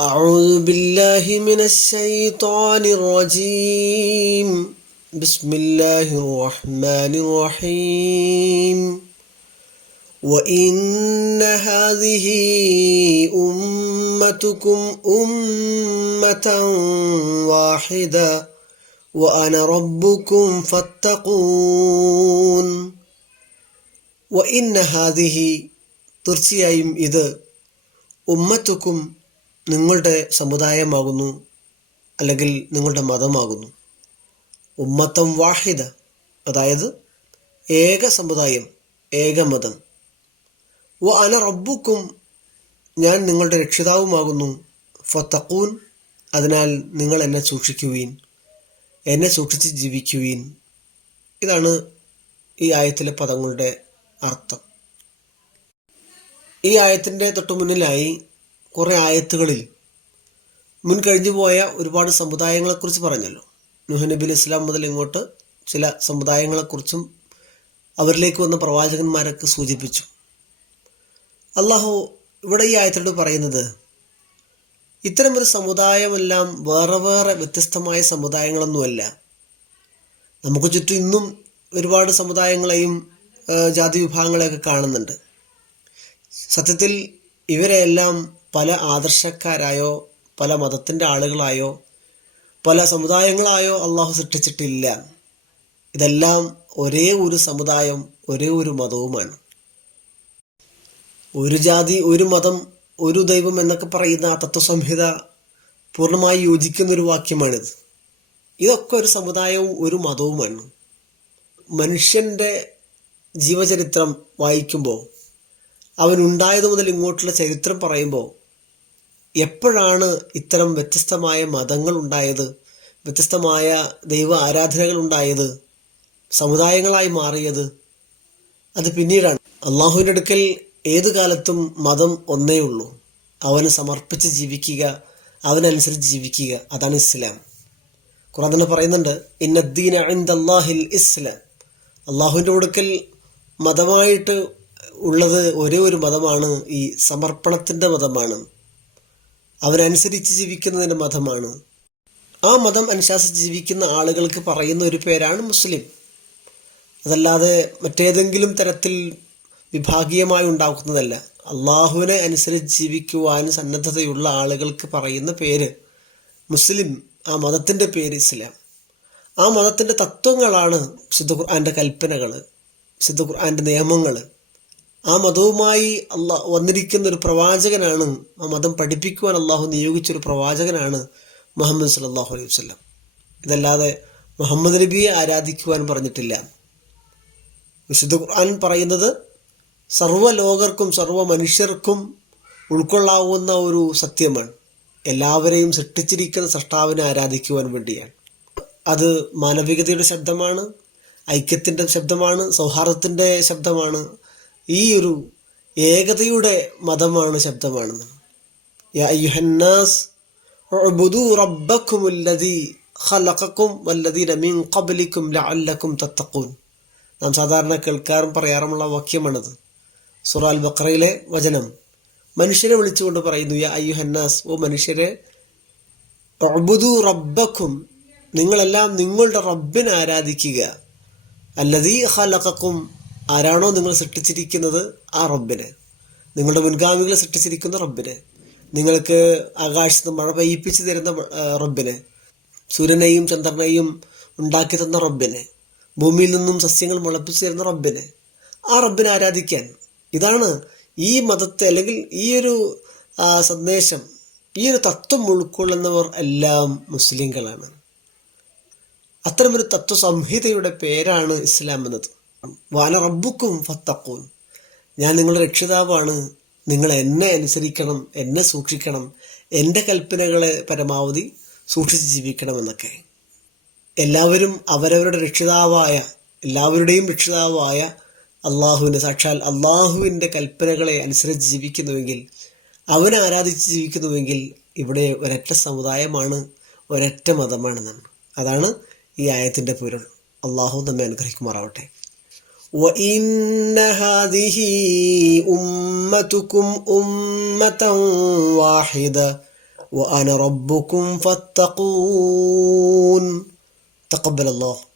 أعوذ بالله من الشيطان الرجيم بسم الله الرحمن الرحيم وإن هذه أمتكم أمة واحدة وأنا ربكم فاتقون وإن هذه തീർച്ചയായും ഇത് ഉമ്മത്തുക്കും നിങ്ങളുടെ സമുദായമാകുന്നു അല്ലെങ്കിൽ നിങ്ങളുടെ മതമാകുന്നു. ഉമ്മത്തം വാഹിദ അതായത് ഏക സമുദായം ഏക മതം. ഓ അന റബ്ബുക്കും ഞാൻ നിങ്ങളുടെ രക്ഷിതാവുമാകുന്നു. ഫത്തഖൂൻ അതിനാൽ നിങ്ങൾ എന്നെ സൂക്ഷിക്കുവീൻ എന്നെ സൂക്ഷിച്ച് ജീവിക്കുവീൻ. ഇതാണ് ഈ ആയത്തിലെ പദങ്ങളുടെ അർത്ഥം. ഈ ആയത്തിന്റെ തൊട്ടു മുന്നിലായി കുറേ ആയത്തുകളിൽ മുൻ കഴിഞ്ഞു പോയ ഒരുപാട് സമുദായങ്ങളെക്കുറിച്ച് പറഞ്ഞല്ലോ. നുഹനബി അലൈഹി ഇസ്ലാം മുതൽ ഇങ്ങോട്ട് ചില സമുദായങ്ങളെക്കുറിച്ചും അവരിലേക്ക് വന്ന പ്രവാചകന്മാരൊക്കെ സൂചിപ്പിച്ചു. അള്ളാഹു ഇവിടെ ഈ ആയത്തോട് പറയുന്നത് ഇത്തരമൊരു സമുദായമെല്ലാം വേറെ വേറെ വ്യത്യസ്തമായ സമുദായങ്ങളൊന്നുമല്ല. നമുക്ക് ചുറ്റും ഇന്നും ഒരുപാട് സമുദായങ്ങളെയും ജാതി വിഭാഗങ്ങളെയൊക്കെ കാണുന്നുണ്ട്. സത്യത്തിൽ ഇവരെല്ലാം പല ആദർശക്കാരായോ പല മതത്തിന്റെ ആളുകളായോ പല സമുദായങ്ങളായോ അള്ളാഹു സൃഷ്ടിച്ചിട്ടില്ല. ഇതെല്ലാം ഒരേ ഒരു സമുദായം ഒരേ ഒരു മതവുമാണ്. ഒരു ജാതി ഒരു മതം ഒരു ദൈവം എന്നൊക്കെ പറയുന്ന ആ തത്വസംഹിത പൂർണമായി യോജിക്കുന്ന ഒരു വാക്യമാണിത്. ഇതൊക്കെ ഒരു സമുദായവും ഒരു മതവുമാണ്. മനുഷ്യന്റെ ജീവചരിത്രം വായിക്കുമ്പോൾ അവനുണ്ടായത് മുതൽ ഇങ്ങോട്ടുള്ള ചരിത്രം പറയുമ്പോൾ എപ്പോഴാണ് ഇത്തരം വ്യത്യസ്തമായ മതങ്ങൾ ഉണ്ടായത്? വ്യത്യസ്തമായ ദൈവ ആരാധനകൾ ഉണ്ടായത്? സമുദായങ്ങളായി മാറിയത്? അത് പിന്നീടാണ്. അള്ളാഹുവിന്റെ അടുക്കൽ ഏതു കാലത്തും മതം ഒന്നേ ഉള്ളൂ. അവന് സമർപ്പിച്ച് ജീവിക്കുക അവനനുസരിച്ച് ജീവിക്കുക. അതാണ് ഇസ്ലാം. ഖുറാൻ തന്നെ പറയുന്നുണ്ട് ഇന്നദ്ദീൻ അള്ളാഹിൽ ഇസ്ലാം. അള്ളാഹുവിന്റെ അടുക്കൽ മതമായിട്ട് ഉള്ളത് ഒരേ ഒരു മതമാണ് ഈ സമർപ്പണത്തിന്റെ മതമാണ്. അവനനുസരിച്ച് ജീവിക്കുന്നതിന്റെ മതമാണ്. ആ മതം അനുശാസിച്ച് ജീവിക്കുന്ന ആളുകൾക്ക് പറയുന്ന ഒരു പേരാണ് മുസ്ലിം. അതല്ലാതെ മറ്റേതെങ്കിലും തരത്തിൽ വിഭാഗീയമായി ഉണ്ടാക്കുന്നതല്ല. അള്ളാഹുവിനെ അനുസരിച്ച് ജീവിക്കുവാൻ സന്നദ്ധതയുള്ള ആളുകൾക്ക് പറയുന്ന പേര് മുസ്ലിം. ആ മതത്തിന്റെ പേര് ഇസ്ലാം. ആ മതത്തിന്റെ തത്വങ്ങളാണ് വിശുദ്ധ ഖുർആന്റെ കൽപ്പനകൾ വിശുദ്ധ ഖുർആന്റെ നിയമങ്ങൾ ആ മതവുമായി അള്ളാഹ് വന്നിരിക്കുന്ന ഒരു പ്രവാചകനാണ്. ആ മതം പഠിപ്പിക്കുവാൻ അള്ളാഹു നിയോഗിച്ചൊരു പ്രവാചകനാണ് മുഹമ്മദ് സല്ലല്ലാഹു അലൈഹി വസ്ലം ഇതല്ലാതെ മുഹമ്മദ് നബിയെ ആരാധിക്കുവാൻ പറഞ്ഞിട്ടില്ല. വിശുദ്ധ ഖുർആൻ പറയുന്നത് സർവ ലോകർക്കും സർവ മനുഷ്യർക്കും ഉൾക്കൊള്ളാവുന്ന ഒരു സത്യമാണ്. എല്ലാവരെയും സൃഷ്ടിച്ചിരിക്കുന്ന സൃഷ്ടാവിനെ ആരാധിക്കുവാൻ വേണ്ടിയാണ്. അത് മാനവികതയുടെ ശബ്ദമാണ് ഐക്യത്തിന്റെ ശബ്ദമാണ് സൗഹാർദ്ദത്തിന്റെ ശബ്ദമാണ് ഈ ഒരു ഏകതയുടെ മതമാണ് ശബ്ദമാണ് യാ അയ്യുഹന്നാസ് ഉഅ്ബുദൂ റബ്ബക്കുമുല്ലദീ ഖലഖക്കും വല്ലദീന മിൻ ഖബ്ലിക്കും ലഅല്ലക്കും തത്തഖൂൻ. നാം സാധാരണ കേൾക്കാറും പറയാറുമുള്ള വാക്യമാണത്. സുറ അൽ ബക്രയിലെ വചനം. മനുഷ്യരെ വിളിച്ചുകൊണ്ട് പറയുന്നു യാ അയ്യുഹന്നാസ് ഓ മനുഷ്യരെ ഉഅ്ബുദൂ റബ്ബക്കും നിങ്ങളെല്ലാം നിങ്ങളുടെ റബ്ബിനെ ആരാധിക്കുക. അല്ലതീ ഖലഖക്കും ആരാണോ നിങ്ങൾ സൃഷ്ടിച്ചിരിക്കുന്നത്? ആ റബ്ബിനെ. നിങ്ങളുടെ മുൻഗാമികളെ സൃഷ്ടിച്ചിരിക്കുന്ന റബ്ബിനെ. നിങ്ങൾക്ക് ആകാശത്ത് മഴ പെയ്യിപ്പിച്ചു തരുന്ന റബ്ബിനെ. സൂര്യനെയും ചന്ദ്രനെയും ഉണ്ടാക്കി തന്ന റബ്ബിനെ. ഭൂമിയിൽ നിന്നും സസ്യങ്ങൾ മുളപ്പിച്ചു തരുന്ന റബ്ബിനെ. ആ റബ്ബിനെ ആരാധിക്കാൻ. ഇതാണ് ഈ മതത്തെ അല്ലെങ്കിൽ ഈ ഒരു സന്ദേശം ഈ ഒരു തത്വം ഉൾക്കൊള്ളുന്നവർ എല്ലാം മുസ്ലിങ്ങളാണ്. അത്തരമൊരു തത്വസംഹിതയുടെ പേരാണ് ഇസ്ലാം എന്നത്. വാന റബ്ബുക്കും ഫത്തക്കൂൻ ഞാൻ നിങ്ങളുടെ രക്ഷിതാവാണ്. നിങ്ങൾ എന്നെ അനുസരിക്കണം എന്നെ സൂക്ഷിക്കണം എന്റെ കൽപ്പനകളെ പരമാവധി സൂക്ഷിച്ച് ജീവിക്കണം എന്നൊക്കെ. എല്ലാവരും അവരവരുടെ രക്ഷിതാവായ എല്ലാവരുടെയും രക്ഷിതാവായ അള്ളാഹുവിന്റെ സാക്ഷാൽ അള്ളാഹുവിന്റെ കൽപ്പനകളെ അനുസരിച്ച് ജീവിക്കുന്നുവെങ്കിൽ അവനെ ആരാധിച്ച് ജീവിക്കുന്നുവെങ്കിൽ ഇവിടെ ഒരൊറ്റ സമുദായമാണ് ഒരൊറ്റ മതമാണെന്നാണ്. അതാണ് ഈ ആയത്തിന്റെ പൊരുൾ. അള്ളാഹു നമ്മെ അനുഗ്രഹിക്കുമാറാവട്ടെ. وإن هذه أمتكم أمة واحدة وأنا ربكم فاتقون. تقبل الله.